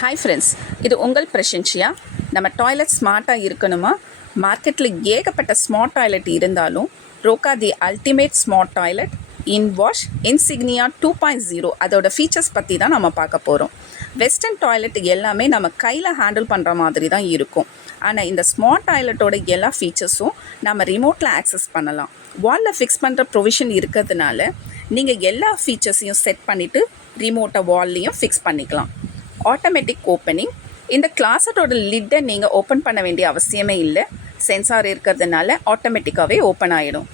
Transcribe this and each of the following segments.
Hi friends, இது உங்கள் பிரசன்ஷியா. நம்ம டாய்லெட் ஸ்மார்ட்டாக இருக்கணுமா? மார்க்கெட்டில் ஏகப்பட்ட ஸ்மார்ட் டாய்லெட் இருந்தாலும் Roca the ultimate smart toilet in wash இன்சிக்னியா 2.0 அதோட ஃபீச்சர்ஸ் பற்றி தான் நம்ம பார்க்க போகிறோம். வெஸ்டர்ன் டாய்லெட் எல்லாமே நம்ம கையில் ஹேண்டில் பண்ணுற மாதிரி தான் இருக்கும். ஆனால் இந்த ஸ்மார்ட் டாய்லெட்டோட எல்லா ஃபீச்சர்ஸும் நம்ம ரிமோட்டில் ஆக்சஸ் பண்ணலாம். வாலில் ஃபிக்ஸ் பண்ணுற ப்ரொவிஷன் இருக்கிறதுனால நீங்கள் எல்லா ஃபீச்சர்ஸையும் செட் பண்ணிவிட்டு ரிமோட்டை வால்லையும் ஃபிக்ஸ் பண்ணிக்கலாம். Automatic opening. இந்த கிளாஸட்டோட லிட்டை நீங்கள் ஓப்பன் பண்ண வேண்டிய அவசியமே இல்லை. சென்சார் இருக்கிறதுனால ஆட்டோமேட்டிக்காகவே ஓப்பன் ஆகிடும்.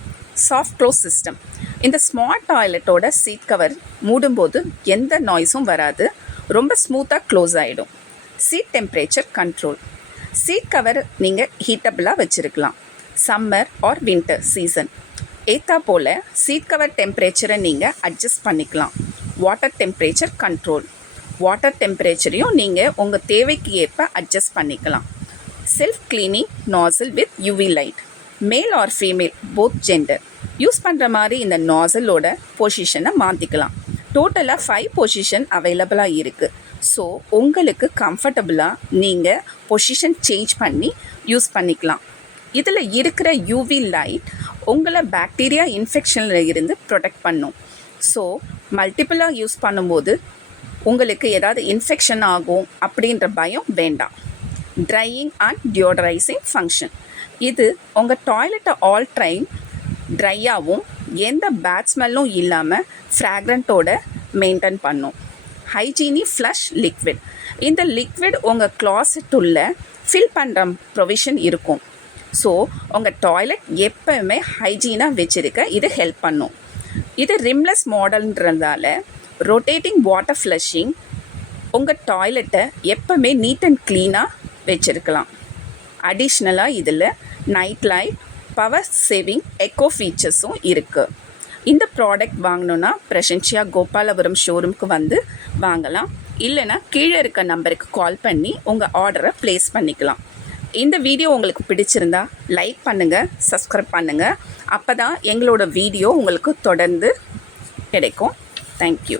Soft close system. இந்த ஸ்மார்ட் டாய்லெட்டோட சீட் கவர் மூடும்போது எந்த நாய்ஸும் வராது, ரொம்ப ஸ்மூத்தாக க்ளோஸ் ஆகிடும். Seat temperature control. Seat cover நீங்கள் ஹீட்டபிளாக வச்சுருக்கலாம். சம்மர் ஆர் வின்டர் சீசன் ஏற்றா போல் சீட் கவர் டெம்பரேச்சரை நீங்கள் அட்ஜஸ்ட் பண்ணிக்கலாம். Water temperature control. வாட்டர் டெம்பரேச்சரையும் நீங்கள் உங்கள் தேவைக்கு ஏற்ப அட்ஜஸ்ட் பண்ணிக்கலாம். Self cleaning nozzle with UV light. Male or female both gender use பண்ணுற மாதிரி இந்த நாசிலோட பொசிஷனை மாற்றிக்கலாம். டோட்டலாக 5 பொசிஷன் அவைலபிளாக இருக்குது. ஸோ உங்களுக்கு கம்ஃபர்டபுளாக நீங்கள் பொசிஷன் சேஞ்ச் பண்ணி யூஸ் பண்ணிக்கலாம். இதில் இருக்கிற யூவி லைட் உங்களை பாக்டீரியா இன்ஃபெக்ஷனில் இருந்து ப்ரொடெக்ட் பண்ணும். ஸோ மல்டிப்புளாக யூஸ் பண்ணும்போது உங்களுக்கு ஏதாவது இன்ஃபெக்ஷன் ஆகும் அப்படின்ற பயம் வேண்டாம். Drying and deodorising function. இது உங்கள் டாய்லெட்டை ஆல் டைம் ட்ரையாகவும் எந்த பேட் ஸ்மெல்லும் இல்லாமல் ஃப்ராக்ரண்ட்டோட மெயின்டைன் பண்ணும். Hygiene flush liquid. இந்த லிக்விட் உங்கள் கிளாஸெட்டுள்ள ஃபில் பண்ணுற ப்ரொவிஷன் இருக்கும். ஸோ உங்கள் டாய்லெட் எப்போவுமே ஹைஜீனாக வச்சுருக்க இது ஹெல்ப் பண்ணும். இது ரிம்லெஸ் மாடல்ன்றதால ரொட்டேட்டிங் வாட்டர் ஃப்ளஷிங் உங்கள் டாய்லெட்டை எப்போவுமே நீட் அண்ட் க்ளீனாக வச்சுருக்கலாம். அடிஷ்னலாக இதில் night light, power saving, eco ஃபீச்சர்ஸும் இருக்குது. இந்த ப்ராடக்ட் வாங்கணுன்னா பிரசன்ஷியா கோபாலபுரம் ஷோரூமுக்கு வந்து வாங்கலாம். இல்லைனா கீழே இருக்க நம்பருக்கு கால் பண்ணி உங்கள் ஆர்டரை ப்ளேஸ் பண்ணிக்கலாம். இந்த வீடியோ உங்களுக்கு பிடிச்சிருந்தா லைக் பண்ணுங்கள், சப்ஸ்கிரைப் பண்ணுங்கள். அப்போ தான் எங்களோட வீடியோ உங்களுக்கு தொடர்ந்து கிடைக்கும். Thank you.